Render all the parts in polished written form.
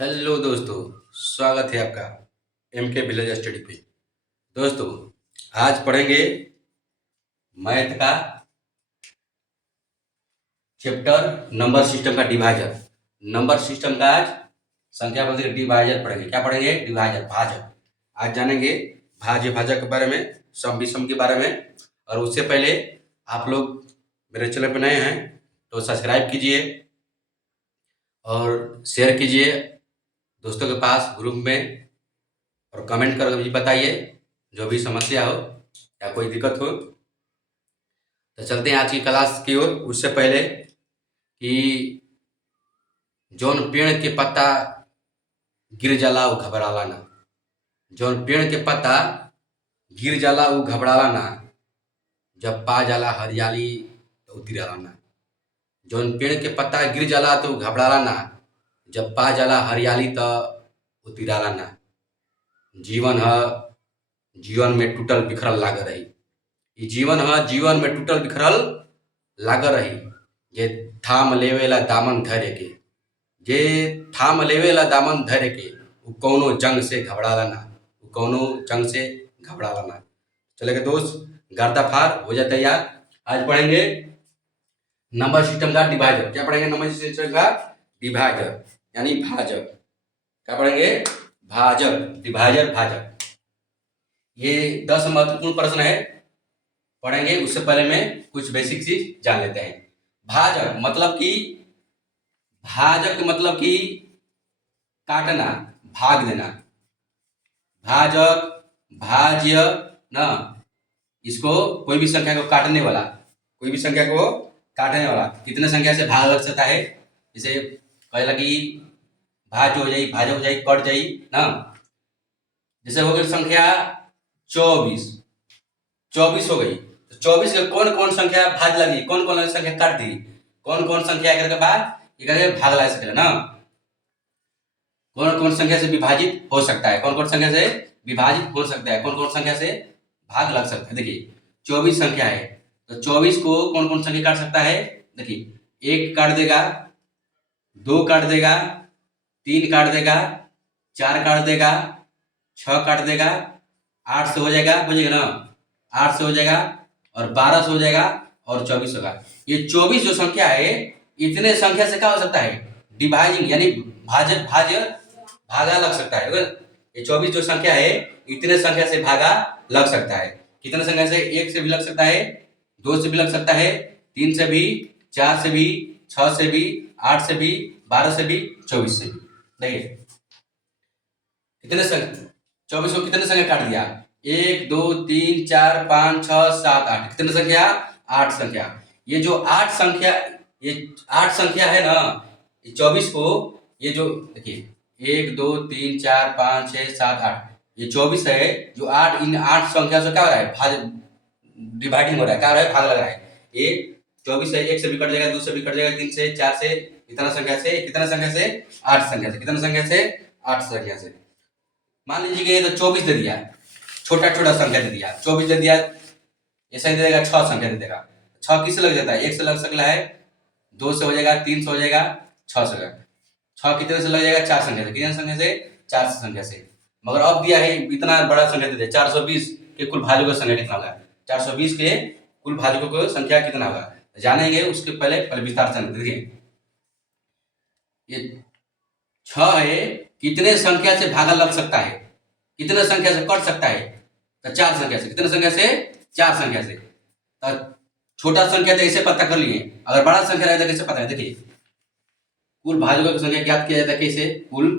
Hello दोस्तों, स्वागत है आपका एम के विलेज स्टडी पे। दोस्तों, आज पढ़ेंगे मैथ का चैप्टर नंबर सिस्टम का डिवाइजर। नंबर सिस्टम का आज संख्या पद्धति का डिवाइजर पढ़ेंगे। क्या पढ़ेंगे? डिवाइजर, भाजक। आज जानेंगे भाज्य भाजक के बारे में, सम विषम के बारे में। और उससे पहले आप लोग मेरे चैनल पर नए हैं तो सब्सक्राइब कीजिए और शेयर कीजिए दोस्तों के पास, ग्रुप में। और कमेंट करके मुझे बताइए जो भी समस्या हो या कोई दिक्कत हो। तो चलते हैं आज की क्लास की ओर। उससे पहले कि जौन पेड़ के पत्ता गिर जाला उ घबराला ना। जौन पेड़ के पत्ता गिर जाला उ घबराला ना, जब पा जाला हरियाली तो उतराला ना। जौन पेड़ के पत्ता गिर जाला तो घबराला ना, जब पा जाला हरियाली तो उतराला ना। जीवन ह जीवन में टूटल बिखरल लाग रही। ई जीवन ह जीवन में टूटल बिखरल लाग रही। जे थाम लेवेला दामन धैर्य के, जे थाम लेवेला दामन धैर्य के, उ कौनो जंग से घबराला ना, उ कौनो जंग से घबराला ना। चलेगा दोस्त, गर्दाफार हो जाए तैयार। आज पढ़ेंगे नंबर सिस्टम का डिवाइजर। क्या पढ़ेंगे? नंबर सिस्टम का डिवाइजर यानी भाजक। क्या पढ़ेंगे? भाजक, डिवाइजर, भाजक। ये 10 महत्वपूर्ण प्रश्न है, पढ़ेंगे। उससे पहले मैं कुछ बेसिक चीज जान लेते हैं। भाजक मतलब कि काटना, भाग देना। भाजक, भाज्य ना, इसको कोई भी संख्या को काटने वाला, कोई भी संख्या को काटने वाला। कितने संख्या से भाग लग सकता है? जैसे कहला कि भाज्य हो जाई, भाज्य हो जाई, कट जाई ना। जैसे हो गई संख्या 24, 24 हो गई। तो 24 के कौन कौन संख्या भाग लगी, कौन कौन संख्या काट दी, कौन कौन संख्या करके बाद ये भाग लगा सकेगा ना। कौन कौन संख्या से विभाजित हो सकता है, कौन कौन संख्या से विभाजित हो सकता है, कौन कौन संख्या से भाग लग सकता है। देखिए 24 संख्या है तो 24 को कौन कौन संख्या काट सकता है? देखिए 1 काट देगा, 2 काट देगा, 3 काट देगा, 4 काट देगा, 6 काट देगा, 8 से हो जाएगा, बुझिएगा ना, 8 से हो जाएगा, और 12 से हो जाएगा, और 24 होगा। ये 24 जो संख्या है, इतने संख्या से क्या हो सकता है? डिवाइजिंग यानी भाज्य भागा लग सकता है। ये 24 जो संख्या है, इतने संख्या से भागा लग सकता है। कितने संख्या से? 1 से भी लग सकता है, 2 से भी लग सकता है, 3 से भी, 4 से भी, 6 से भी, 8 से भी, 12 से भी, 24 से भी। देखिए कितने संख्या, 24 को कितने संख्या काट दिया? 1 2 3 4 5 6 7 8। कितने संख्या? 8 संख्या। ये जो 8 संख्या, ये 8 संख्या है ना, ये 24 को, ये जो देखिए 1 2 3 4 5 6 7 8, ये 24 है जो 8, इन 8 संख्या से क्या हो रहा है? भाग, डिवाइडिंग हो रहा है। क्या हो रहा है? भाग लग रहा है। ये 24 है, 1 से भी कट जाएगा, 2 से भी कट जाएगा, 3 से, 4 से, इतना संख्या से, कितना संख्या से? 8 संख्या से। कितना संख्या से? 8 संख्या से। मान लीजिए कि ये तो 24 दे दिया, छोटा छोटा संख्या दे दिया, 24 दे दिया, ऐसा ही दे देगा, 6 संख्या दे देगा। 6 किससे लग जाता है? 1 से लग सकता है, 2 से हो जाएगा, 3 से हो जाएगा, 6 से लगा। 6 कितने से लग जाएगा? 4 संख्या से। कितने संख्या से? 4 संख्या से। मगर अब दिया है इतना बड़ा संख्या दे दिया, 420 के कुल भाजकों की संख्या कितना होगा? 420 के कुल भाजकों की संख्या कितना होगा जानेंगे। उसके पहले विस्तार से देखिए, ये 6 है, कितने संख्या से भागा लग सकता है, कितने संख्या से कट सकता है? तो 4 संख्या से। कितने संख्या से? 4 संख्या से। तो छोटा संख्या तो ऐसे पता कर लिए, अगर बड़ा संख्या रहे तो कैसे पता है? देखिए कुल भाजकों की संख्या ज्ञात किया जाता है। कैसे? कुल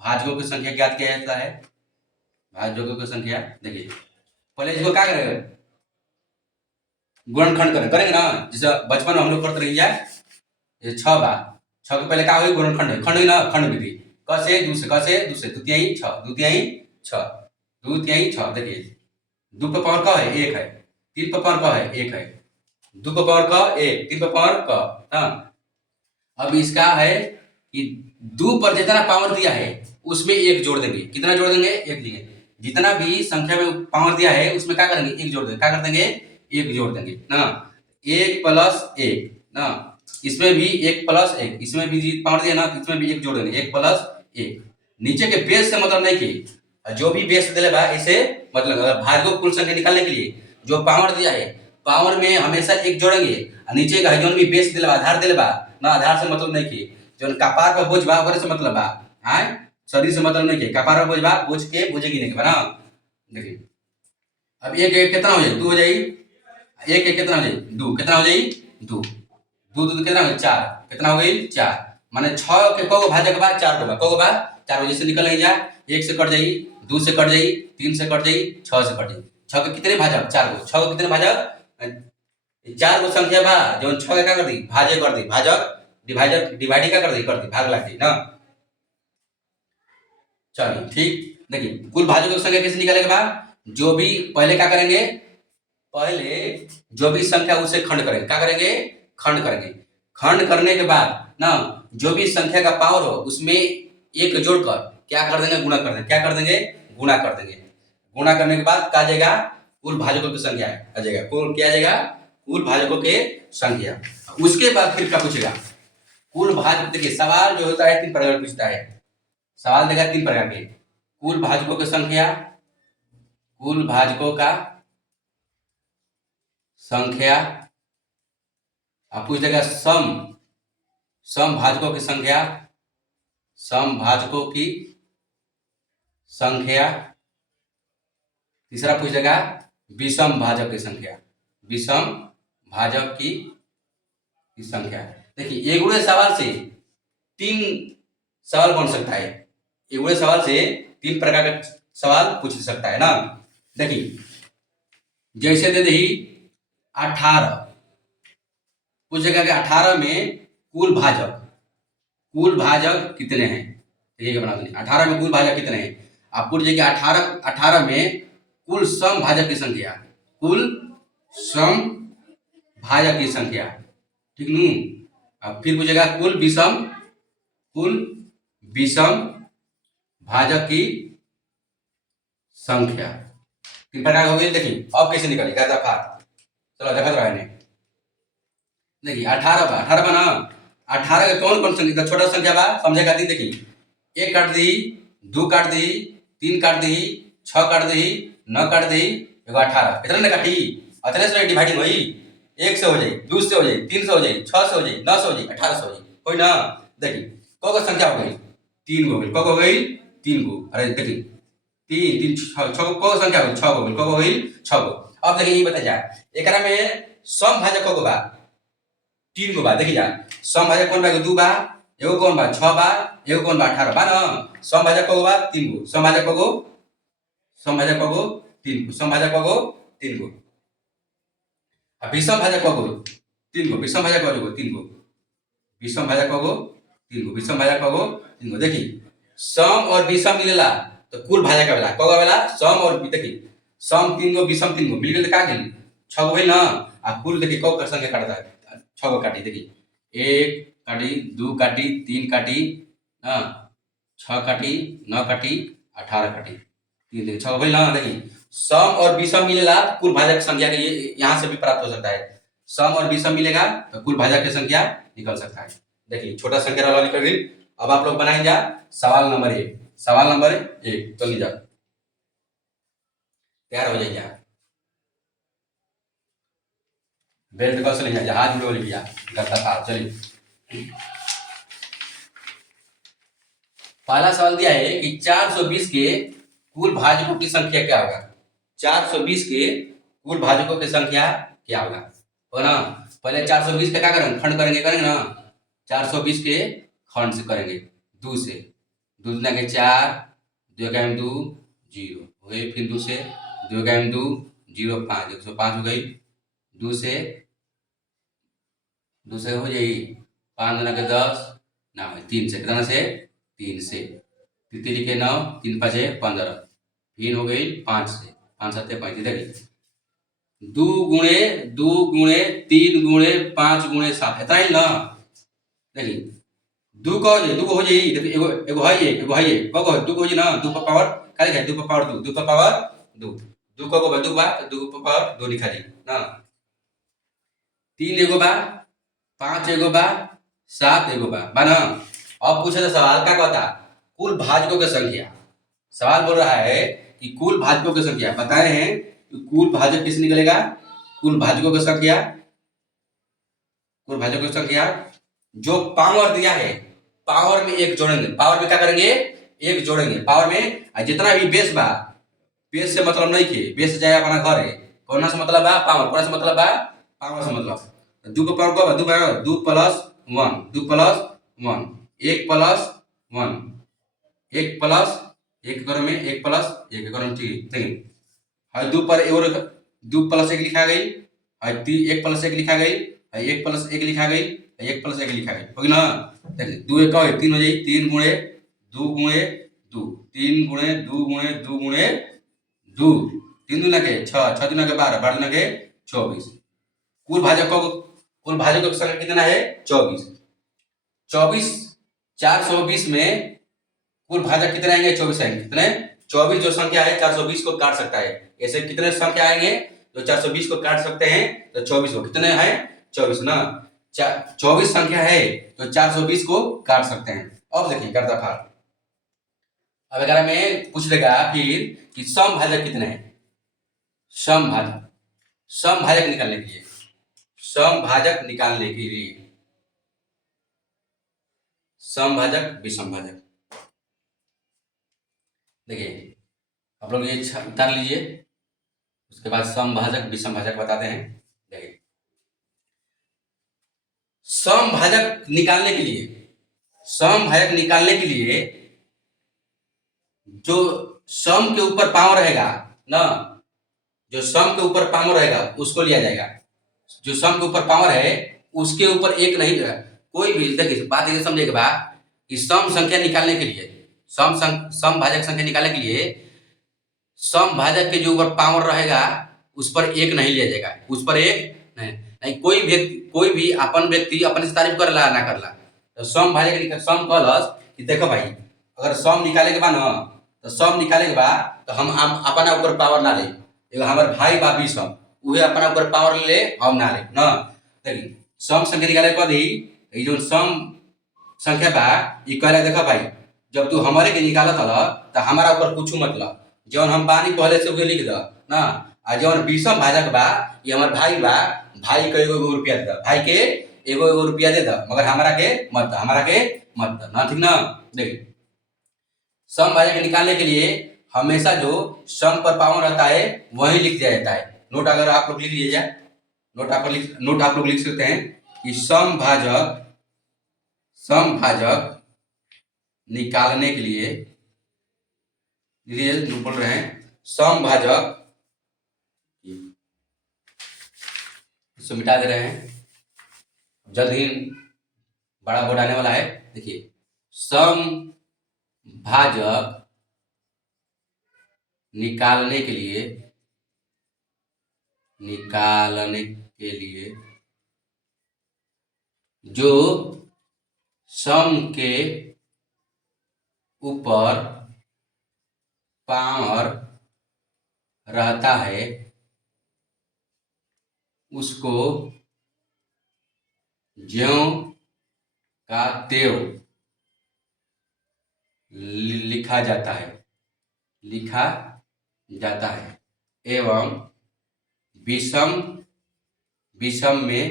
भाजकों की संख्या ज्ञात किया जाता है। भाजकों की संख्या देखिए, पहले इसको क्या करेंगे? गुणनखंड करेंगे ना, जैसे बचपन में हम लोग करते रही है। ये 6 बार, 6 के पहले क्या हुई? गुणनखंड, खंड हुई ना, खंड विधि। क से दूसरे, क से दूसरे, द्वितीय 6, द्वितीय 6, द्वितीय 6। देखिए 2 पे पावर का है 1 है, 3 पे पावर का है 1 है, 2 पे पावर का 1, 3 पे पावर का। हाँ, अब इसका है कि 2 पर जितना पावर दिया है उसमें 1 जोड़ देंगे। कितना जोड़ देंगे? 1 देंगे। जितना भी संख्या में पावर दिया है उसमें क्या करेंगे? 1 जोड़ देंगे। क्या कर देंगे? 1 जोड़ देंगे ना। 1 प्लस 1 ना, इसमें भी 1 प्लस 1, इसमें भी पावर दिया ना, इसमें भी 1 जोड़ देंगे। 1 प्लस एक। नीचे के बेस से मतलब नहीं कि जो भी बेस दिले बा इसे मतलब भाज्य को कुल संख्या निकालने के लिए जो पावर दिया है पावर में हमेशा एक जोड़ेंगे और नीचे का जो भी बेस दिले बा आधार दिले बा ना आधार से मतलब नहीं कि जो कपार पर बोझ बा ओकरे से मतलब बा आय शरीर से मतलब नहीं कि कपार पर बोझ बा बोझ के बोझेगी नहीं के बना। देखिए अब एक एक कितना हो जाए 2 हो जाए एक एक कितना हो जाए 2 कितना हो जाए 2 2 2 कितना हो जाए 4 कितना हो गई 4 माने 6 के को भाजक बा 4 को बा को बा 4 वजह से निकल नहीं जा 1 से कट जाई 2 से कट जाई 3 से कट जाई 6 से कट जाई 6 के कितने भाजक 4 को 6 को कितने भाजक 4 को संख्या बा जो 6 का कर दी भाजे कर दी भाजक डिवाइडर डिवाइड का कर दी भाग लग गई ना। चलिए ठीक देखिए कुल भाजकों की संख्या कैसे निकालेगा बा जो भी पहले क्या करेंगे पहले जो भी संख्या उसे खंड करेंगे क्या करेंगे खंड करेंगे खंड करने के बाद ना जो भी संख्या का पावर हो उसमें एक जोड़कर क्या कर देंगे गुणा कर देंगे क्या कर देंगे गुणा कर देंगे गुणा करने के बाद क्या आ जाएगा कुल भाजकों की संख्या आ जाएगा कुल क्या आ जाएगा कुल भाजकों के संख्या। उसके बाद फिर क्या पूछेगा कुल भाजक देखिए सवाल जो होता है 3 प्रकार पूछता है सवाल देगा 3 प्रकार के कुल भाजकों की संख्या कुल भाजकों का संख्या आप पूछ देगा सम सम भाजकों की संख्या सम भाजकों की संख्या। तीसरा पूछ देगा विषम भाजक की संख्या विषम भाजक की संख्या। देखिए एक सवाल से 3 सवाल बन सकता है एक सवाल से 3 प्रकार का सवाल पूछ सकता है ना। देखिए जैसे दे दी 18 पूछेगा कि 18 में कुल भाजक कितने हैं ठीक है बना दीजिए 18 में कुल भाजक कितने हैं आप पूछिए कि 18 में कुल सम भाजक की संख्या कुल सम भाजक की संख्या ठीक नू। अब फिर पूछेगा कुल विषम भाजक की संख्या 3 प्रकार हो गई। देखिए अब कैसे निकलेगा दफा चलो देखा रहा है देखिए 18 ना 18 का कौन संख्या छोटा संख्या बा समझेगा दी देखिए 1 काट दी 2 काट दी 3 काट दी 6 काट दी 9 काट दी 18 इतना ना काटी इतने से डिवाइडिंग हुई 1 से हो जाए 2 से हो जाए 3 से हो जाए 6 से हो जाए 9 से हो जाए 18 से हो जाए कोई ना। देखिए को संख्या हो गई 3 हो गई को हो गई 3 को अरे देखिए 3 3 6 को संख्या हो गई 6 हो गई को हो गई 6 को। अब देखिए ये बता जाए एकरा में सम भाजक को बा 3 को बा देखिए जा सम भाजक कौन बा 2 बा एगो कौन बा 6 बा एगो कौन बा 18 बा ना सम भाजक को बा 3 को सम भाजक को 3 को सम भाजक को 3 को विषम भाजक को 3 को विषम भाजक को 3 को विषम भाजक को 3 को विषम भाजक को 3 को। देखिए सम और विषम मिलेला तो कुल भाजक का को वाला सम और देखिए सम 3 को विषम 3 को मिल गए का गेल 6 को भेल ना आ कुल देखिए को कर संख्या काटता है 6 को काटी देखिए 1 काटी 2 काटी 3 काटी ना 6 काटी 9 काटी 18 काटी 3 देखिए 6 को भेल ना देखिए सम और विषम मिलेला कुल भाजक संख्या के यहाँ से भी प्राप्त हो सकता है सम और विषम मिलेगा तो कुल भाजक की संख्या निकल सकता है। देखिए छोटा संख्या वाला निकल गई। अब आप लोग बनाएंगे सवाल नंबर 1 सवाल नंबर 1 चलिए जाओ तैयार हो जाइए बेल्ट कौन से ले हाथ जुड़े लिया करता था। चलिए पहला सवाल दिया है कि 420 के कुल भाजकों की संख्या क्या होगा 420 के कुल भाजकों की संख्या क्या होगा हो ना। पहले 420 का क्या करेंगे खंड करेंगे ना 420 के खंड से करेंगे 2 से 2 दूना के 4 2 का 2 0 हो गई फिर 2 से 2 का 2 0 5 105 हो गई 2 से हो जाएगी 5 दूना के 10 ना 3 से कितना से 3 से 3 के 9 3 5 15 फिर हो गई 5 से 5 7 35 देखिए 2 गुणे 3 गुणे 5 गुणे 7 इतना ही ना। देखिए 2 को हो जाए देखिए एगो है एगो है कब 2 को हो जाए ना 2 पर पावर का लिखा है 2 पर पावर 2 पर पावर 2 को 2 बा 2 पर पावर 2 लिखा दी ना 3 एगो बा 5 एगो बा 7 एगो बा ना। अब पूछे तो सवाल क्या कहता कुल भाजकों की संख्या। सवाल बोल रहा है कि कुल भाजकों की संख्या बताए हैं कि कुल भाजक किस निकलेगा, कुल भाजकों की संख्या, कुल भाजकों की संख्या जो पावर दिया है पावर में एक जोड़ेंगे, पावर में क्या करेंगे एक जोड़ेंगे, पावर में जितना भी बेस बा, बेस से मतलब नहीं के बेस जाए अपना घर है, कौन से मतलब बा पावर, कौन से मतलब बा पावर से मतलब दू को पावर को दू प्लस वन, दू प्लस वन, एक प्लस वन, एक प्लस एक कर में एक प्लस एक कर में, ठीक है दू पर और दू प्लस एक लिखा गई है, एक प्लस एक लिखा गई है, एक प्लस एक लिखा गई, एक प्लस एक लिखा गई होगी ना। देखिए दू एक तीन हो जाए, तीन गुणे दू गुणे दू, तीन गुणे दू गुणे दू गुणे दू, तीन दूना के छह, छह दूना के बारह, बारह दूना के 24। कुल भाजकों की संख्या कितना है 24। 24 420 में कुल भाजक कितने आएंगे 24 आएंगे, कितने 24 जो संख्या है 420 को काट सकता है। ऐसे कितने संख्या आएंगे जो 420 को काट सकते हैं, तो 24 को कितने हैं 24 ना, 24 संख्या है तो 420 को काट सकते हैं। अब देखिए गर्दाफाड़, अब अगर हमें पूछ लेगा फिर कि सम भाजक कितने हैं, सम भाजक निकालने के लिए, सम भाजक निकालने के लिए सम भाजक विषम भाजक, देखिए आप लोग ये उतार लीजिए, उसके बाद सम भाजक विषम भाजक बताते हैं। देखिए सम भाजक निकालने के लिए, सम भाजक निकालने के लिए जो सम के ऊपर पावर रहेगा ना, जो सम के ऊपर पावर रहेगा उसको लिया जाएगा, जो सम के ऊपर पावर है उसके ऊपर एक नहीं रहेगा कोई भी। देखिए बात ये समझे के बाद कि सम संख्या निकालने के लिए, सम भाजक संख्या निकालने के लिए सम भाजक के जो ऊपर पावर रहेगा उस पर एक नहीं लिया जाएगा, उस पर एक नहीं कोई भी अपन व्यक्ति अपने से तारीफ कर ला ना कर ला, तो सम भाजक सम कहलस कि देखो भाई अगर सम निकाले के बाद ना, तो सम निकाले के बाद तो हम अपना ऊपर पावर ना ले, एगो हमारे भाई बा विषम उहे अपना ऊपर पावर ले हम ना ले ना। देखिए सम संख्या निकाले के बाद ही जो सम संख्या बा ये कहला देखो भाई जब तू हमारे के निकालत हल तो हमारा ऊपर कुछ मतलब जौन हम बानी पहले से उहे लिख द ना, आ जौन विषम भाजक बा ये हमार भाई बा, भाई के एगो रुपया दे, भाई के एगो रुपया दे द, मगर हमारा के मत द, हमारा के मत द ना, ठीक ना। देखिए सम भाजक निकालने के लिए हमेशा जो सम पर पावर रहता है वही लिख दिया जाता है। नोट अगर आप लोग लिख लीजिए, नोट आप लोग लिख सकते हैं कि सम भाजक निकालने के लिए बोल रहे हैं सम भाजक, इसको मिटा दे रहे हैं, जल्द ही बड़ा बोर्ड आने वाला है। देखिए सम भाजक निकालने के लिए जो सम के ऊपर पावर रहता है उसको ज्यों का त्यों लिखा जाता है एवं विषम में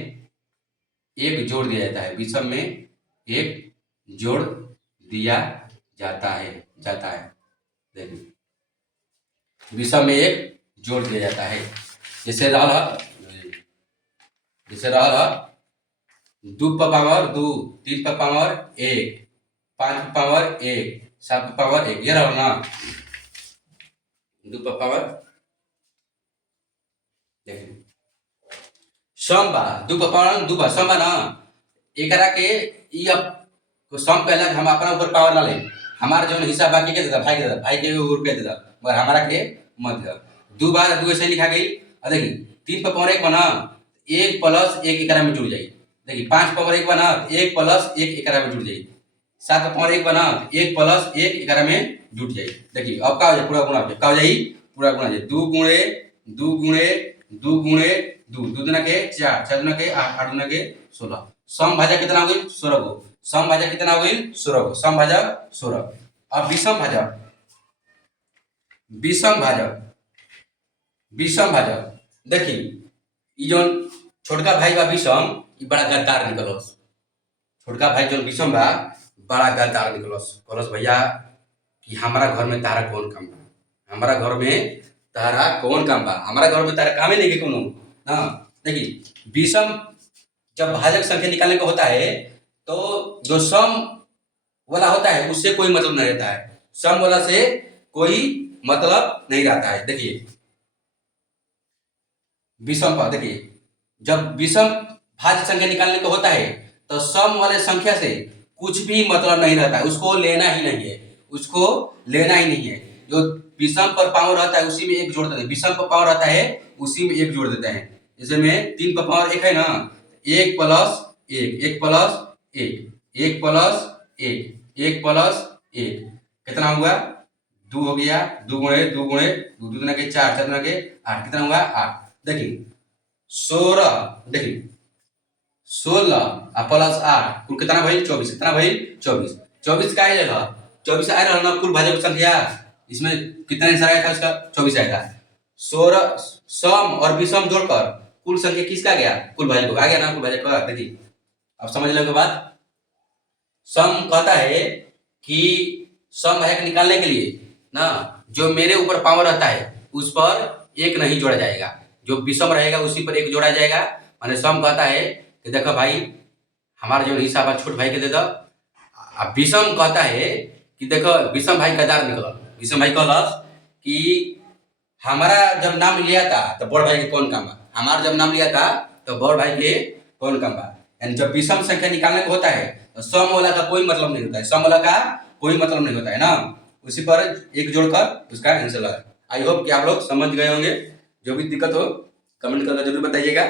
एक जोड़ दिया जाता है, विषम में एक जोड़ दिया जाता है। देखिए विषम में एक जोड़ दिया जाता है, जैसे रहा दू पर पावर दू, तीन पर पावर एक, पांच पर पावर एक, सात पर पावर एक, ये रहा ना दू पर पावर। देखिए सम बा दू पर पावर दू बा सम बा ना, एकरा के ई अब सम कहला हम अपना ऊपर पावर ना ले, हमारा जो हिस्सा बाकी के देता भाई के देता, भाई के रुपया देता, मगर हमारा के मत देता। दू बार दू ऐसे लिखा गई, और देखिए तीन पर पावर एक बना, एक प्लस एक एकरा में जुड़ जाए। देखिए पांच पावर एक बना, एक प्लस एक एकरा में जुड़ जाए। सात पर पावर एक बना, एक प्लस एक एकरा में जुट जाए। देखिए अब का हो जाए पूरा गुणा हो जाए, का हो जाए पूरा गुणा जाए, दू गुणे दू गुणे दू गुणे दू, दू दुना के चार, चार दुना के आठ, आठ दुना के 16। सम भाजक कितना हो गई 16 गो, सम भाजक कितना हो गई 16 गो, सम भाजक 16। अब विषम भाजक, विषम भाजक, विषम भाजक देखी ई जो छोटका भाई बा विषम, ई बड़ा गद्दार निकलस। छोटका भाई जो विषम बा बड़ा गद्दार निकलस। कहलस भैया कि हमारा घर में तारा कौन काम बा, हमारा घर में तारा कौन काम बा, हमारा घर में तारा कामे नहीं के कोनो ना। देखी विषम जब भाजक संख्या निकालने का होता है तो जो सम वाला होता है उससे कोई मतलब नहीं रहता है, सम वाला से कोई मतलब नहीं रहता है। देखिए विषम पर देखिए जब विषम भाज्य संख्या निकालने को होता है तो सम वाले संख्या से कुछ भी मतलब नहीं रहता है, उसको लेना ही नहीं है, उसको लेना ही नहीं है। जो विषम पर पावर रहता है उसी में एक जोड़ देते हैं, विषम पर पावर रहता है उसी में एक जोड़ देते हैं। जैसे में 3 पर पावर 1 है ना, 1 प्लस 1, 1 प्लस 1, 1 प्लस 1, 1 प्लस 1 कितना हुआ 2 हो गया, 2 गुणे 2 गुणे 2 2 दूना के 4, 4 दूना के 8 कितना हुआ 8। देखिए 16, देखिए 16 प्लस 8 कुल कितना भाई 24, कितना भाई 24, 24 का आएगा 24 आ रहा ना कुल भाजक संख्या, इसमें कितना आंसर आया था इसका 24 आया था। 16 सम और विषम जोड़कर कुल संख्या किसका गया, कुल भाजक आ गया ना, कुल भाजक का। देखिए अब समझ लो के बाद सम कहता है कि सम भाजक निकालने के लिए ना जो मेरे ऊपर पावर रहता है उस पर एक नहीं जोड़ा जाएगा, जो विषम रहेगा उसी पर एक जोड़ा जाएगा। माने सम कहता है कि देखो भाई हमारा जो हिसाब है छोट भाई के दे दो। अब विषम कहता है कि देखो विषम भाई गद्दार निकला, विषम भाई कहलस कि हमारा जब नाम लिया था तो बड़ भाई के कौन काम बा, हमारा जब नाम लिया था तो बड़ भाई के कौन काम बा। यानी जब विषम संख्या निकालने को होता है तो सम वाला का कोई मतलब नहीं होता है, सम वाला का कोई मतलब नहीं होता है ना, उसी पर एक जोड़कर उसका आंसर लगा। आई होप कि आप लोग समझ गए होंगे। जो भी दिक्कत हो कमेंट करके जरूर बताइएगा,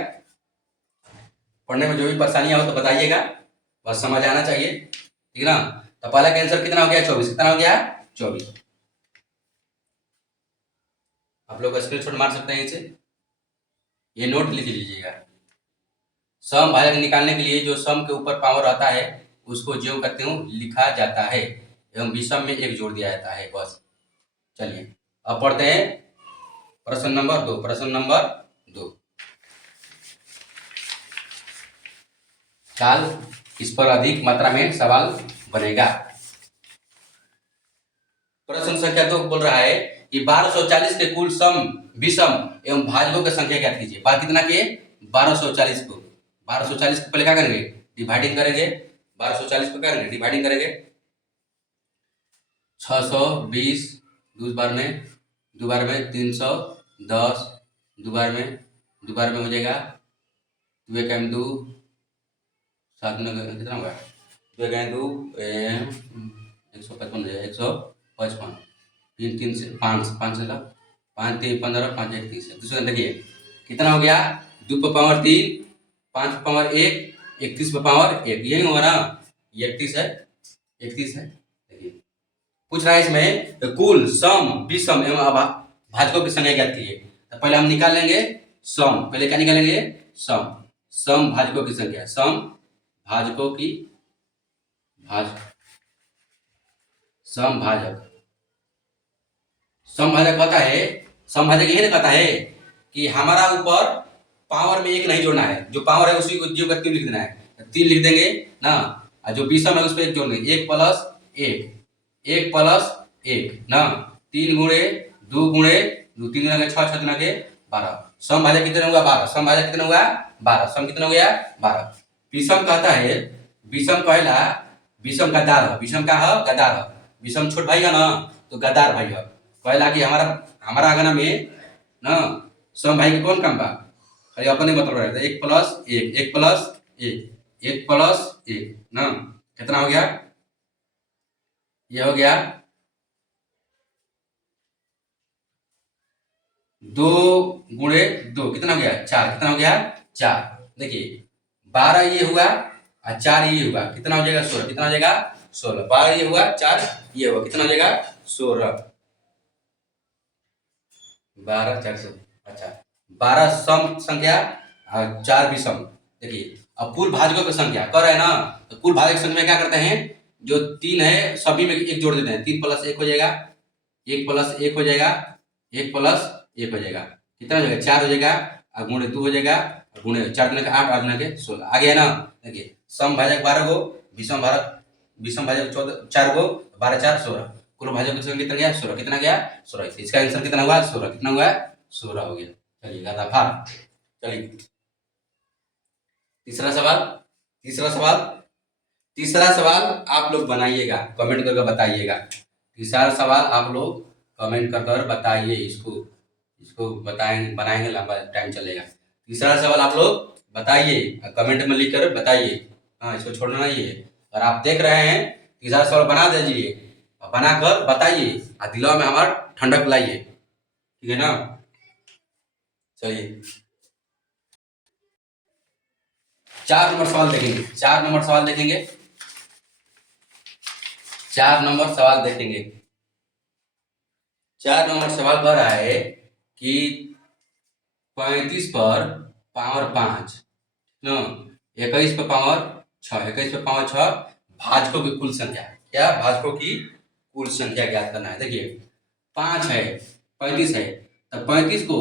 पढ़ने में जो भी परेशानियां हो तो बताइएगा, बस समझ आना चाहिए, ठीक ना। तो पहला का आंसर कितना हो गया 24, कितना हो गया 24। आप लोग स्क्रीनशॉट मार सकते हैं इसे, ये नोट लिख लीजिएगा। सम भाजक निकालने के लिए जो सम के ऊपर पावर रहता है उसको जो करते हो लिखा जाता है एवं विषम में एक जोड़ दिया जाता है, बस। चलिए अब पढ़ते हैं प्रश्न नंबर 2। प्रश्न नंबर 2 काल इस पर अधिक मात्रा में सवाल बनेगा। प्रश्न संख्या 2 बोल रहा है कि 1240 के कुल सम विषम एवं भाजकों की संख्या ज्ञात कीजिए। बात कितना के 1240 को, 1240 को पहले क्या करेंगे डिवाइडिंग करेंगे, 1240 को क्या करेंगे डिवाइडिंग करेंगे। 620 दो बार में 310 दो बार में हो जाएगा 2 एक 2 7 कितना होगा 2 एक 2 155 155 3 3 से 5 5 से 5 3 15 5 1 30 दूसरा देखिए कितना हो गया 2 पर पावर 3 5 पर पावर 1 31 पर पावर 1, यही होगा ना, ये 31 है 31 है। देखिए पूछ रहा है इसमें तो कुल सम विषम एवं भाजकों की संख्या ज्ञात कीजिए। तो पहले हम निकाल लेंगे सम, पहले क्या निकालेंगे सम भाजकों की संख्या, सम भाजकों की सम भाजक कहता है, सम भाजक यही ना कहता है कि हमारा ऊपर पावर में एक नहीं जोड़ना है, जो पावर है उसी को जो का 3 लिख देना है, 3 लिख देंगे ना, और जो विषम है उस पर एक जोड़ देंगे 1 प्लस 1, 1 प्लस 1 ना, 3 गुणे 2 गुणे 2 3 गुना के 6 6 गुना के 12। सम भाजक कितना हुआ 12, सम भाजक कितना हुआ 12, सम कितना हो गया 12। विषम कहता है, विषम पहला विषम गद्दार है, विषम का है गद्दार है, विषम छोट भाई है ना तो गद्दार भाई है। पहला कि हमारा आगना में ना सम भाई के कौन काम बा, खाली अपने मतलब रहता है 1 प्लस 1, 1 प्लस 1, 1 प्लस 1 ना, कितना हो गया ये हो गया 2 गुणे 2 कितना हो गया 4, कितना हो गया 4। देखिए 12 ये हुआ और 4 ये हुआ, कितना हो जाएगा 16, कितना हो जाएगा 16, 12 ये हुआ 4 ये हुआ, कितना हो जाएगा 16, 12 4 16। अच्छा 12 सम संख्या और 4 विषम। देखिए अब कुल भाजकों की संख्या कर रहे हैं ना, तो कुल भाजक संख्या में क्या करते हैं जो 3 है सभी में एक जोड़ देते हैं, 3 प्लस 1 हो जाएगा, 1 प्लस 1 हो जाएगा, 1 प्लस 1 हो जाएगा, कितना हो जाएगा 4 हो जाएगा, और गुणे 2 हो जाएगा, और गुणे 4 दूना के 8, 8 दूना के 16 आ गया ना। देखिए सम भाजक 12 गो, विषम भाजक 14 4 गो, 12 4 16, कुल भाजक कितना गया 16, कितना गया 16। इसका आंसर कितना हुआ 16, कितना हुआ 16 हो गया। चलिए गादाफार। चलिए तीसरा सवाल, तीसरा सवाल, तीसरा सवाल आप लोग बनाइएगा, कमेंट करके बताइएगा। तीसरा सवाल आप लोग कमेंट कर बताइए, इसको बताएंगे, बनाएंगे, लंबा टाइम चलेगा। तीसरा सवाल आप लोग बताइए, कमेंट में लिखकर बताइए। हाँ, इसको छोड़ना नहीं है। और आप देख रहे हैं तीसरा सवाल बना दीजिए, बनाकर बताइए, और दिलों में हमारा ठंडक लाइए, ठीक है ना। चलिए 4 नंबर सवाल देखेंगे, 4 नंबर सवाल देखेंगे, 4 नंबर सवाल देखेंगे। 4 नंबर सवाल कह रहा है कि 35 पर पावर 5, 21 पर पावर 6, 21 पर पावर 6 भाजकों की कुल संख्या है। क्या भाजकों की कुल संख्या ज्ञात करना है। देखिए 5 है, 35 है, तो 35 को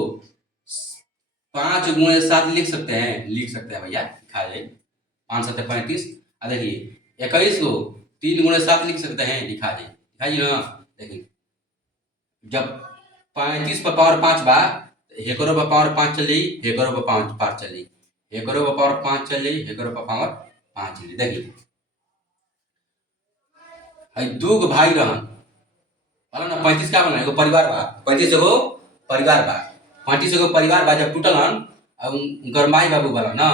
5 गुणे 7 लिख सकते हैं, लिख सकते हैं भैया, लिखा जाए 5 7 35। और देखिए 21 को 3 गुणे 7 लिख सकते हैं, लिखा जाए, लिखाइए ना। देखिए जब 35 पर पावर 5 बा, हेकरो पर पावर 5 चल जाई, हेकरो पर पावर 5 चल जाई, हेकरो पर पावर 5 चल जाई, हेकरो पर पावर 5 चल जाई। देखिए हई दू गो भाई रहन, बोला ना 35 का बना एगो परिवार बा, 35 एगो परिवार बा, 35 एगो परिवार बा। जब टूटल हन, अब उनकर माई बाबू वाला ना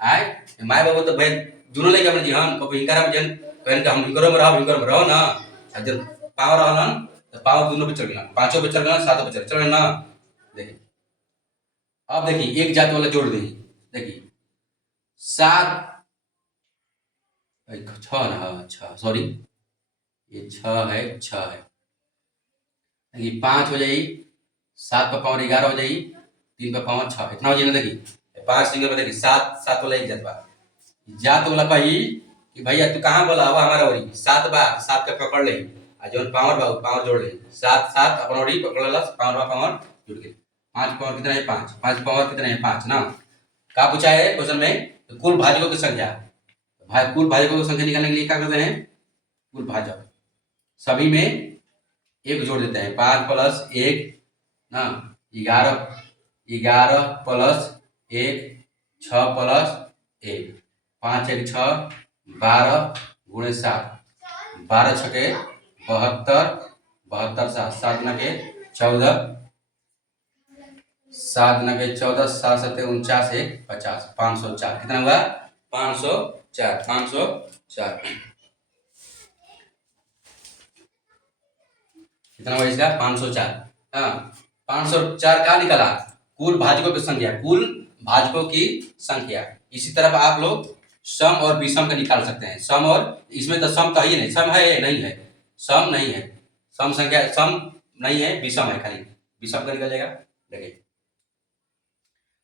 आए, माई बाबू तो भाई दोनों लेके अपने जीवन को हिंकारा में जन कहन के हम हिंकरो में रहो ना। जब पावर रहलन तो पावर दोनों पे चढ़ गया, 5 पे चढ़ गया, 7 पे चढ़ गया ना। देखिए अब देखिए एक जात वाला जोड़ दी, देखिए 7 6 ना, 6 सॉरी, ये 6 है, 6 है, देखिए 5 हो जाई, 7 पर पावर 11 हो जाई, 3 पर पावर 6, इतना हो जाएगा। देखिए 5 सिंगल में देखिए 7 7 वाला एक जात बा, जात वाला कही कि भैया तू कहाँ बोला हुआ हमारा वरी 7 बा, 7 के पकड़ ले, आ जौन पावर बा पावर जोड़ ले, 7 7 अपन वरी पकड़ ला, पावर बा पावर जुड़ गए, 5 पावर कितना है 5, 5 पावर कितना है 5 ना। का पूछा है क्वेश्चन में, तो कुल भाजकों की संख्या, भाई कुल भाजकों की संख्या निकालने के लिए क्या करते हैं, कुल भाजक सभी में एक जोड़ देते हैं, 5 प्लस 1 ना 11, 11 प्लस 1 6 प्लस 1, 5 1 6, 12 गुणे 7, 12 छके 72, 72 7 गुना के 14, 7 गुना के 14, 7 7 49 1 50, 504, कितना हुआ 504, 504, कितना हुआ इसका 504। हाँ 504 का निकला कुल भाजकों की संख्या, कुल भाजकों की संख्या। इसी तरह आप लोग सम और विषम का निकाल सकते हैं। सम और इसमें तो सम तो है ही नहीं, सम है नहीं है, सम नहीं है, सम संख्या सम नहीं है, विषम है, खाली विषम का निकल जाएगा। देखिए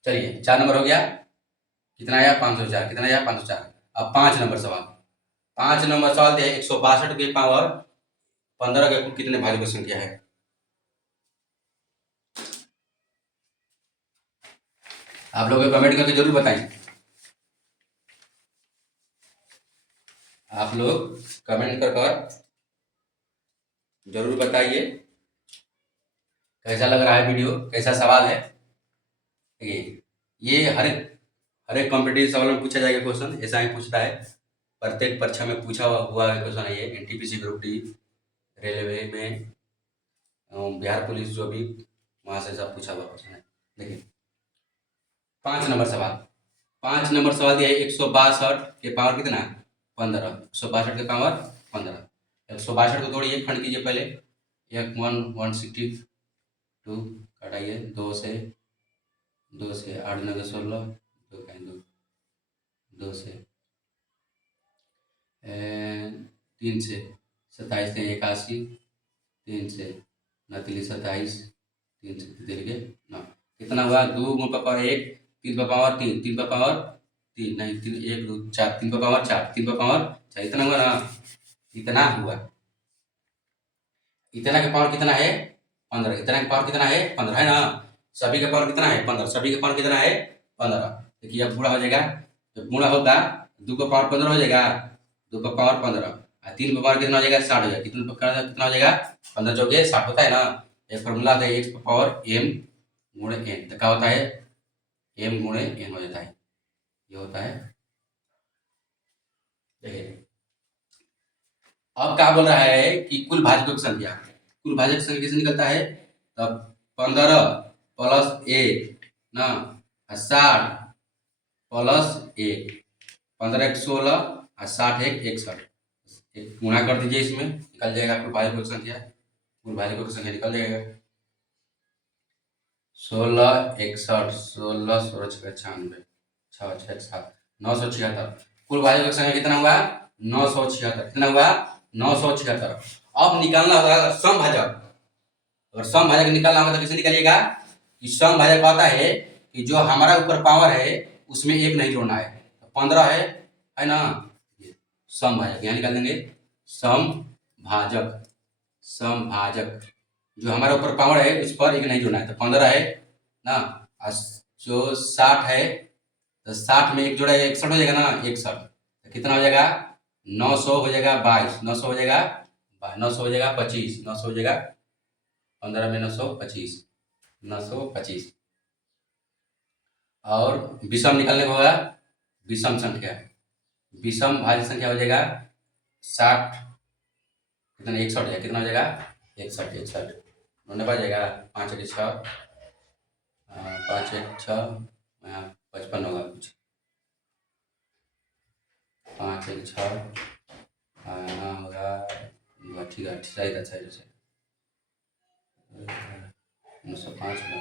चलिए 4 नंबर हो गया, कितना आया 504, कितना आया 504। अब 5 नंबर सवाल, 5 नंबर सवाल है 162 के पावर 15 के कुल कितने भाजकों की संख्या है। आप लोग कमेंट करके जरूर बताएं, आप लोग कमेंट कर जरूर बताइए कैसा लग रहा है वीडियो, कैसा सवाल है। ये हर एक कॉम्पिटिटिव सवाल में पूछा जाएगा क्वेश्चन, ऐसा ही पूछता है, प्रत्येक परीक्षा में पूछा हुआ क्वेश्चन है ये। एनटीपीसी ग्रुप डी, रेलवे में, बिहार पुलिस जो भी, वहाँ से सब पूछा हुआ क्वेश्चन है। देखिए 5 नंबर सवाल, 5 नंबर सवाल दिया है 162 के पावर कितना 15, 162 के पावर 15, 162 को तोड़िए, खंड कीजिए पहले, 1 1 162 घटाइए 2 से 8 9 16, 2 2 से 3 से 27 81, 3 से 29 27, 3 से 3 9, कितना हुआ 2 गुण पर पावर 1, 3 पर पावर 3, 3 पर पावर 3 नहीं 3 1 2 4, 3 पर पावर 4, 3 पर पावर 4, इतना हुआ ना। इतना हुआ। इतना का पावर कितना है 15, इतना का पावर कितना है 15 है ना। सभी का पावर कितना है 15, सभी का पावर कितना है 15। देखिए अब गुणा हो जाएगा, जब गुणा होगा 2 का पावर 15 हो जाएगा, 2 का पावर 15 और 3 का पावर कितना हो जाएगा 60 हो जाएगा। कितना हो जाएगा 15 चौके 60 होता है ना। एक फॉर्मूला आता है x पावर m गुणे n, तो क्या होता है m गुणे n हो जाता है, ये होता है। देखिए अब क्या बोल रहा है कि कुल भाजकों की संख्या, कुल भाजक की संख्या कैसे निकलता है, तब 15 प्लस 1 ना 60 प्लस 1, 15 एक 16 और 60 एक 61, एक गुणा कर दीजिए, इसमें निकल जाएगा कुल भाजकों की संख्या, कुल भाजकों की संख्या निकल जाएगा 16 61 16 16 96 6 6 7 976। कुल भाजकों की संख्या कितना हुआ 976, कितना हुआ 976। अब निकालना होगा सम भाजक, अगर सम भाजक निकालना होगा तो कैसे निकालिएगा कि सम भाजक आता है कि जो हमारा ऊपर पावर है उसमें एक नहीं जोड़ना है, 15 है ना, सम भाजक यहाँ निकाल देंगे सम भाजक, सम भाजक जो हमारा ऊपर पावर है उस पर एक नहीं जोड़ना है, तो 15 है ना, और जो 60 है तो 60 में एक जोड़ा 61 हो जाएगा ना 61, तो कितना हो जाएगा 900 हो जाएगा 22, 900 हो जाएगा 900 हो जाएगा 25, 900 हो जाएगा 15 में 925, 925। और विषम निकालने को होगा विषम संख्या, विषम भाज्य संख्या हो जाएगा 60 कितना 61 हो जाएगा, कितना हो जाएगा 61 61 उन्होंने पा जाएगा 5 एक 6 5 एक 6 55 होगा कुछ 5 एक 6 होगा ठीक है सही था सही से 905 में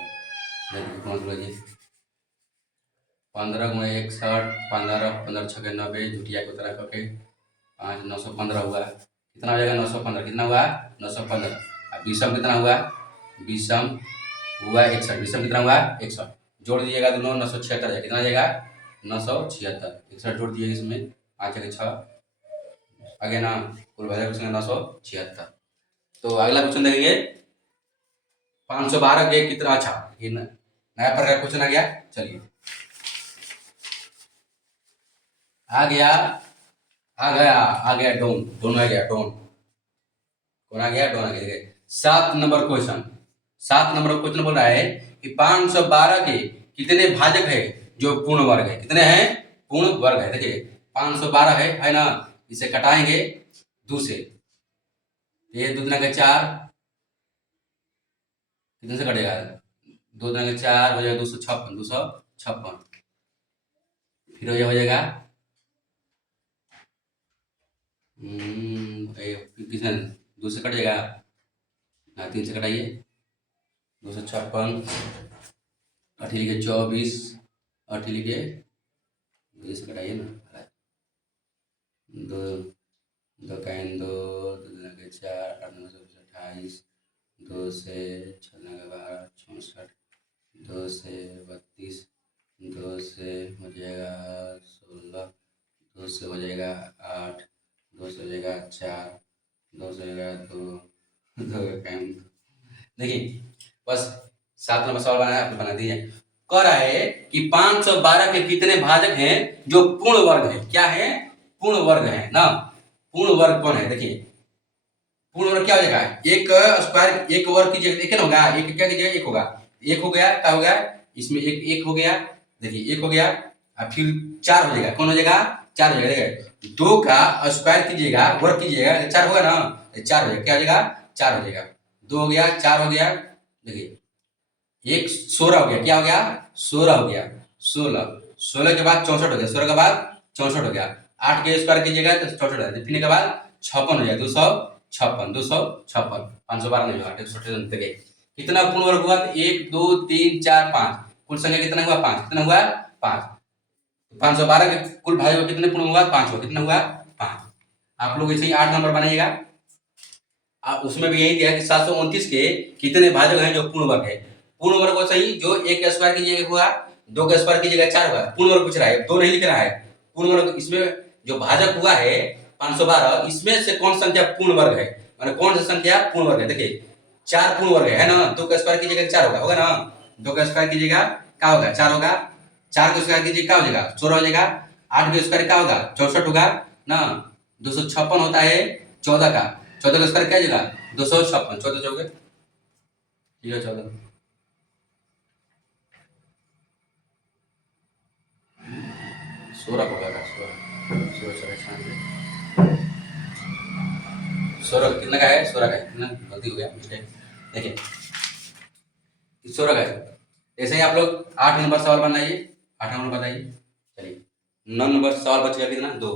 15 गुणे 61 15 15 छः 90 झुटिया को तरह करके 5 915 हुआ, कितना हो जाएगा 915, कितना हुआ 915। अब विषम कितना हुआ, विषम हुआ 61, विषम कितना हुआ 61, जोड़ दीजिएगा दोनों 976 है, कितना आ जाएगा 976, 61 जोड़ दिए इसमें 5 एक 6 आगे ना, कुल भाजक 976। तो अगला क्वेश्चन देखेंगे 512 के कितना, अच्छा ये नया प्रकार क्वेश्चन आ गया, चलिए आ गया डोन, डोन आ गया, डोन कौन आ गया, डोन आ गया। देखिए 7 नंबर क्वेश्चन, 7 नंबर क्वेश्चन बोल रहा है कि 512 के कितने भाजक है जो पूर्ण वर्ग है, कितने हैं पूर्ण वर्ग है। देखिए 512 है ना, इसे कटाएंगे 2 से, ये 2 दूना का 4, कितने से कटेगा 2 दूना का 4 हो जाएगा 256, 256 फिर हो जाएगा कितने 2 से कट जाएगा, 3 से कटाइए 256 8 लिखे 24 8 लिखे 2 से कटाइए ना, 2 2 कैन 2 2 के 4 8 9 28 2 से 6 12 64 2 से 32 2 से हो जाएगा 16 2 से हो जाएगा 8 2 से हो जाएगा 4 2 से हो जाएगा 2 2 कैन। देखिए बस 7 नंबर सवाल बनाया, आपने बना दिए। कह रहा है कि 512 के कितने भाजक हैं जो पूर्ण वर्ग है, क्या है पूर्ण वर्ग है ना, पूर्ण वर्ग कौन है। देखिए पूर्ण वर्ग क्या हो जाएगा, एक स्क्वायर एक वर्ग की जगह एक ना होगा, एक क्या की जगह एक होगा, एक हो गया क्या हो गया इसमें एक हो गया, देखिए एक हो गया और फिर 4 हो जाएगा, कौन हो जाएगा 4 हो जाएगा। देखिए 2 का स्क्वायर कीजिएगा वर्ग कीजिएगा 4 होगा ना, 4 हो जाएगा, क्या हो जाएगा 4 हो जाएगा, 2 हो गया 4 हो गया, देखिए एक 16 हो गया, क्या हो गया 16 हो गया, 16 के बाद 64 हो गया, 16 के बाद 64 हो गया, 8 के स्क्वायर कीजिएगा तो 64 हो जाएगा, फिर के बाद 56 हो जाएगा, 256 512 नहीं होगा 168 देखिए कितना पूर्ण वर्ग हुआ, 1 2 3 4 5 कुल संख्या कितना हुआ 5, कितना हुआ 5, 512 के कुल भाजक कितने पूर्ण हुआ 5 हुआ, कितना हुआ 5। आप लोग ऐसे ही 8 नंबर बनाइएगा, उसमें भी यही दिया कि 729 के कितने भाजक हैं जो पूर्ण वर्ग है। पूर्ण वर्ग को सही जो एक स्क्वायर की जगह हुआ, 2 का स्क्वायर की जगह 4 हुआ, पूर्ण वर्ग पूछ रहा है, 2 नहीं लिख रहा है पूर्ण वर्ग। इसमें जो भाजक हुआ है 512, इसमें से कौन संख्या पूर्ण वर्ग है, माने कौन सी संख्या पूर्ण वर्ग है। देखिए 4 पूर्ण वर्ग है ना, 2 का स्क्वायर कीजिएगा 4 होगा ना, 2 का स्क्वायर कीजिएगा क्या होगा 4 होगा, 4 का स्क्वायर कीजिए क्या हो जाएगा 16 हो जाएगा, 8 का स्क्वायर क्या होगा 64 होगा ना, 256 होता है 14 का, 14 का स्क्वायर क्या हो जाएगा 256, 14 हो गए, ठीक है 14 16 होगा 16 कितना का है 16 का है, कितना गलती हो गया मिस्टेक, देखिए 16 का है। ऐसे ही आप लोग 8 नंबर सवाल बनाइए, 8 नंबर बताइए, चलिए 9 नंबर सवाल बच गया कितना 2।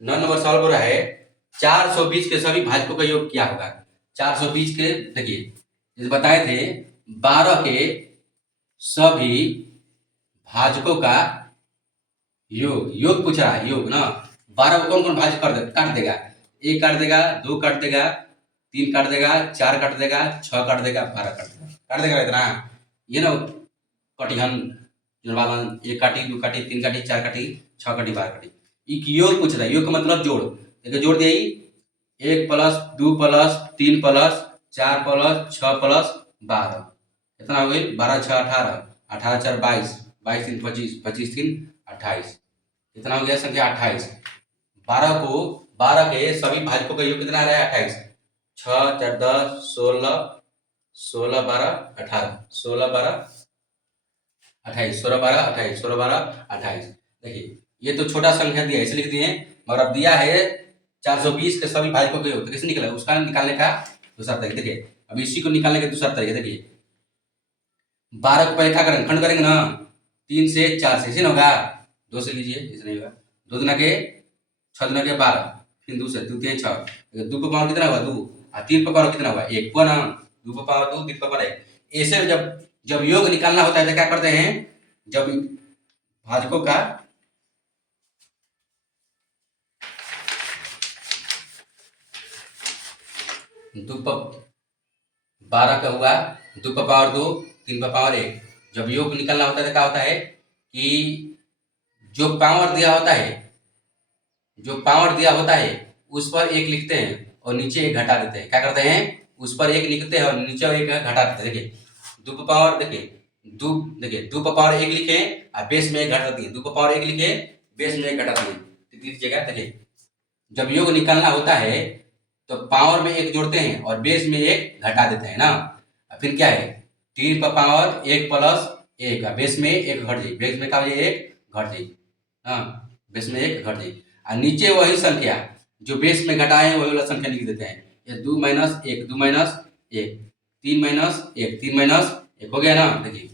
9 नंबर सवाल बोल रहा है 420 के सभी भाजकों का योग क्या होगा। 420 के देखिए जैसे बताए थे 12 के सभी भाजकों का योग, योग पूछ रहा है योग ना, 12 को कौन कौन भाज्य काट देगा, 1 काट देगा, 2 काट देगा, 3 काट देगा, 4 काट देगा, 6 काट देगा, 12 काट देगा इतना, ये ना कटिहन जुड़वालन, 1 काटी, 2 काटी, 3 काटी, 4 काटी, 6 काटी, 12 काटी, एक योग पूछ रहा है, योग का मतलब जोड़, देखिए जोड़ दिया 1 plus 2 plus 3 plus 4 plus 6 plus 12, कितना हो गई 12 6 18, 18 4 22, 22 3 25, 25 3 28, कितना हो गया संख्या 28। 12 के सभी भाजकों का योग कितना आ रहा है 28, 6 4 10 16, 16 12 18, 16 12 28, 16 12 28, 16 12 28। देखिए ये तो छोटा संख्या दिया है इसे लिख दिए, मगर अब दिया है 420 के सभी भाजकों के योग, तो कैसे निकला उसका निकालने का दूसरा तरीका, देखिए अब इसी को निकालने का दूसरा तरीका, देखिए 12 को पहले क्या करेंगे खंड करेंगे ना, 3 से 4 से, ऐसे ना होगा, 2 से लीजिए ऐसे नहीं होगा, 2 दुना के 6 दुना के 12, फिर 2 से 2 3 6, 2 पर पावर कितना हुआ 2, और 3 पर पावर कितना हुआ 1 हुआ ना, 2 पर पावर 2 3 पर पावर 1। ऐसे जब जब योग निकालना होता है तो क्या करते हैं, जब भाजकों का 2 पर 12 का हुआ 2 पर पावर 2 3 पर पावर 1, जब योग निकालना होता है तो क्या होता है कि जो पावर दिया होता है, जो पावर दिया होता है उस पर 1 लिखते हैं और नीचे 1 घटा देते हैं, क्या करते हैं उस पर 1 लिखते हैं और नीचे 1 घटा देते हैं। देखिए 2 पर पावर देखिए 2 पर पावर 1 लिखे और बेस में 1 घटा दिए, 2 पर पावर 1 लिखे बेस में 1 घटा दिए, तीसरी जगह देखिए जब योग निकालना होता है तो पावर में 1 जोड़ते हैं और बेस में 1 घटा देते हैं ना, फिर क्या है 3 पर पावर 1 प्लस 1, बेस में 1 घट जाए, बेस में क्या हो जाए 1 घट जाए, हाँ बेस में 1 घट जाए, और नीचे वही संख्या जो बेस में घटाए वही वाला संख्या लिख देते हैं, ये 2 माइनस 1 2 माइनस 1 3 माइनस 1 3 माइनस 1 हो गया ना। देखिए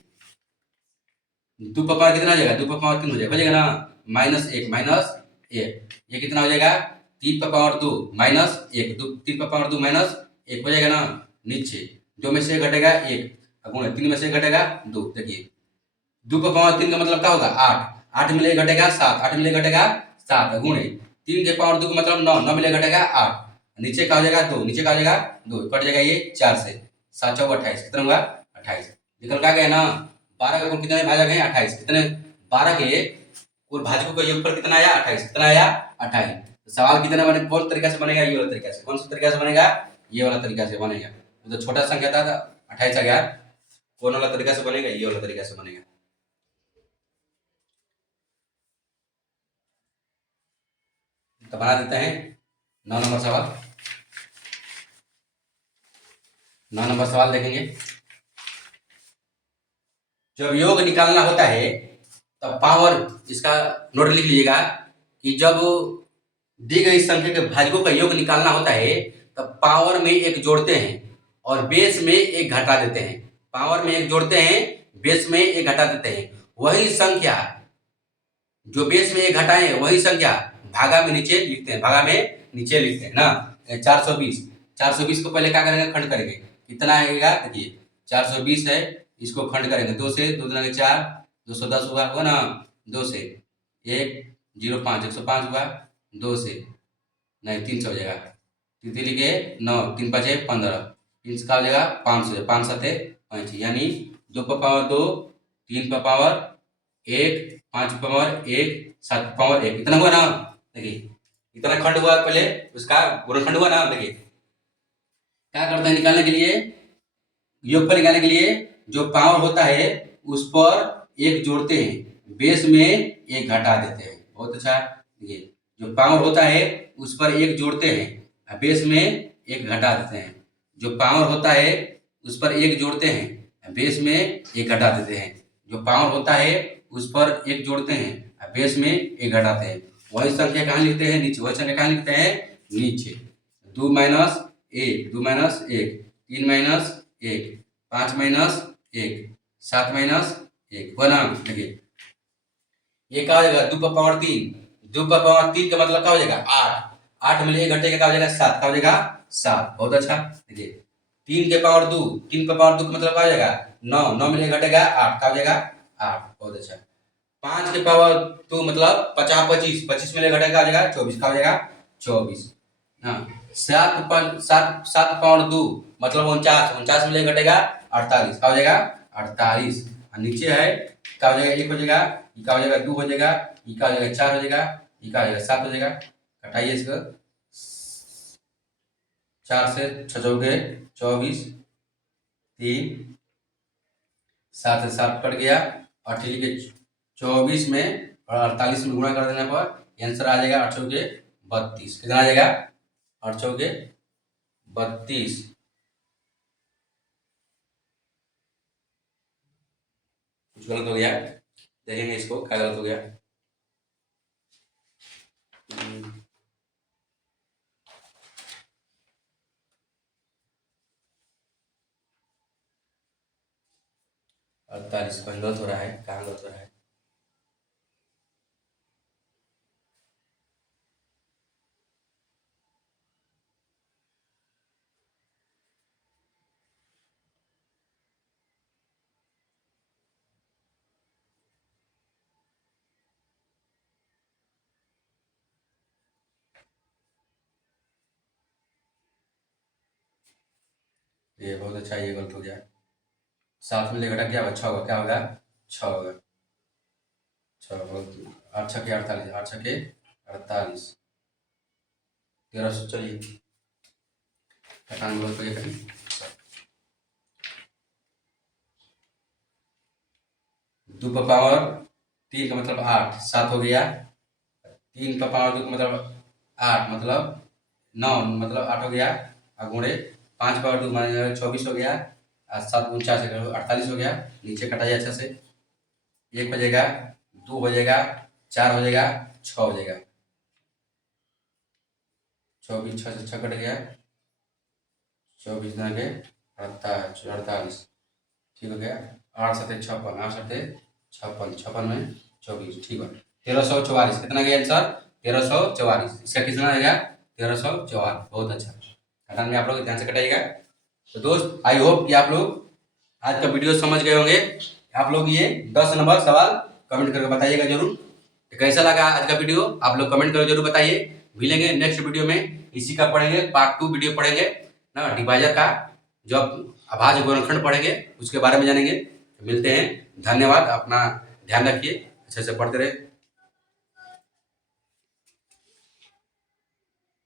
2 पर पावर कितना हो जाएगा 2 पर पावर 3 हो जाएगा ना, माइनस 1 माइनस 1, ये कितना हो जाएगा 3 पर पावर 2 माइनस 1, 3 पर पावर 2 माइनस 1 हो जाएगा ना, नीचे 2 में से घटेगा 1, 3 में से घटेगा 2, देखिए 2 पर पावर 3 का मतलब क्या होगा 8, 8 मिले घटेगा 7, 8 मिले घटेगा 7, गुणे 3 के पावर 2 का मतलब 9, 9 मिले घटेगा 8, नीचे का हो जाएगा 2, नीचे का हो जाएगा 2, कट जाएगा ये 4 से, 7 चौक 28, कितना होगा 28, निकल का गया ना। 12 का कुल कितने भाजक हैं 28, कितने 12 के कुल भाजकों का योगफल कितना आया 28, कितना आया 28। तो सवाल कितना बने कौन तरीका से बनेगा ये वाला तरीका से, कौन सा तरीका से बनेगा ये वाला तरीका से बनेगा, तो छोटा संख्या था 28 आ गया, कौन वाला तरीका से बनेगा ये वाला तरीका से बनेगा। तो बना देते हैं 9 नंबर सवाल, 9 नंबर सवाल देखेंगे, जब योग निकालना होता है तब पावर, इसका नोट लिख लीजिएगा कि जब दी गई संख्या के भाजकों का योग निकालना होता है तब पावर में 1 जोड़ते हैं और बेस में 1 घटा देते हैं, पावर में 1 जोड़ते हैं बेस में 1 घटा देते हैं, वही संख्या जो बेस में 1 घटाए वही संख्या भागा में नीचे लिखते हैं, भागा में नीचे लिखते हैं ना। 420 को पहले क्या करेंगे खंड करेंगे, कितना आएगा देखिए 420 है, इसको खंड करेंगे 2 से, 2 दूना 4, 210 हुआ ना, 2 से 1 0 5 105 हुआ, 2 से नहीं 300 हो जाएगा, 3 लिखे 9 3 5 15, 3 से का हो जाएगा 500, 5 7 5, यानी 2 पर पावर 2 3 पर पावर 1 5 पावर 1 7 पावर 1 इतना हुआ ना। देखिए इतना खंड हुआ, पहले उसका गुणनखंड हुआ ना। देखिए क्या करते हैं निकालने के लिए, योगफल निकालने के लिए जो पावर होता है उस पर एक जोड़ते हैं, बेस में एक घटा देते हैं। बहुत अच्छा। देखिए जो पावर होता है उस पर एक जोड़ते हैं, बेस में एक घटा देते हैं। जो पावर होता है उस पर एक जोड़ते हैं, बेस में एक घटा देते हैं। जो पावर होता है उस पर एक जोड़ते हैं, बेस में एक घटाते हैं। वही संख्या कहाँ लिखते हैं, नीचे। वही संख्या कहाँ लिखते हैं, नीचे। 2 minus 1, 2 minus 1, 3 minus 1, 5 minus 1, 7 minus 1 बना। देखिए ये क्या हो जाएगा, 2 पर पावर 3। 2 पर पावर 3 का मतलब क्या हो जाएगा, 8। 8 में 1 घटेगा क्या हो जाएगा, 7। क्या हो जाएगा, 7। बहुत अच्छा। देखिए 3 के पावर 2, 3 पर पावर 2 का मतलब क्या हो जाएगा, 9। 9 में 1 घटेगा 8। क्या हो जाएगा, 8। बहुत अच्छा। 5 के पावर 2 मतलब 50 25, 25 में 1 घटेगा क्या हो जाएगा, 24। क्या हो जाएगा, 24। हाँ 7 पावर 2 मतलब 49। 49 में 1 घटेगा 48। क्या हो जाएगा, 48। और नीचे है क्या हो जाएगा, 1 हो जाएगा, ये क्या हो जाएगा, 2 हो जाएगा, ये क्या हो जाएगा, 4 हो जाएगा, ये क्या हो जाएगा, 7 हो जाएगा। घटाइए इसको, 4 से 6 चौके 24, 3 7 से 7 कट गया, और ठीक है 24 में और 48 में गुणा कर देने पर आंसर आ जाएगा 8 चौके 32। कितना आ जाएगा, 8 चौके 32। कुछ गलत हो गया, देखेंगे इसको क्या गलत हो गया। 48 पर गलत हो रहा है, कहाँ गलत हो रहा है। ये बहुत अच्छा, ये गलत हो गया। 7 में ले घटा क्या, अच्छा होगा, क्या होगा, 6 होगा। 6 8 छके 48, 8 छके 48, 1300। चलिए घटाने गलत हो गया कहीं। 2 का पावर 3 का मतलब 8, 7 हो गया। 3 का पावर 2 का मतलब 8 मतलब 9 मतलब 8 हो गया। और गुणे 5 पावर 2 माने 24 हो गया, और 7 49 48 हो गया। नीचे कटाइए अच्छा से, 1 हो जाएगा, 2 हो जाएगा, 4 हो जाएगा, 6 हो जाएगा। 24 6 से 6 कट गया, 24 ना के 48। ठीक हो गया। 8 7 56, 8 7 56, 56 में 24। ठीक है 1344। कितना गया आंसर, 1344। इसका कितना आएगा, 1344। बहुत अच्छा। घटाने में आप लोग ध्यान से कटाइएगा। तो दोस्त आई होप कि आप लोग आज का वीडियो समझ गए होंगे। आप लोग ये 10 नंबर सवाल कमेंट करके बताइएगा जरूर। तो कैसा लगा आज का वीडियो, आप लोग कमेंट करके जरूर बताइए। मिलेंगे नेक्स्ट वीडियो में, इसी का पढ़ेंगे, पार्ट 2 वीडियो पढ़ेंगे ना, डिवाइजर का जो अभाज्य गुणनखंड पढ़ेंगे, उसके बारे में जानेंगे। मिलते हैं, धन्यवाद। अपना ध्यान रखिए, अच्छे से पढ़ते रहे।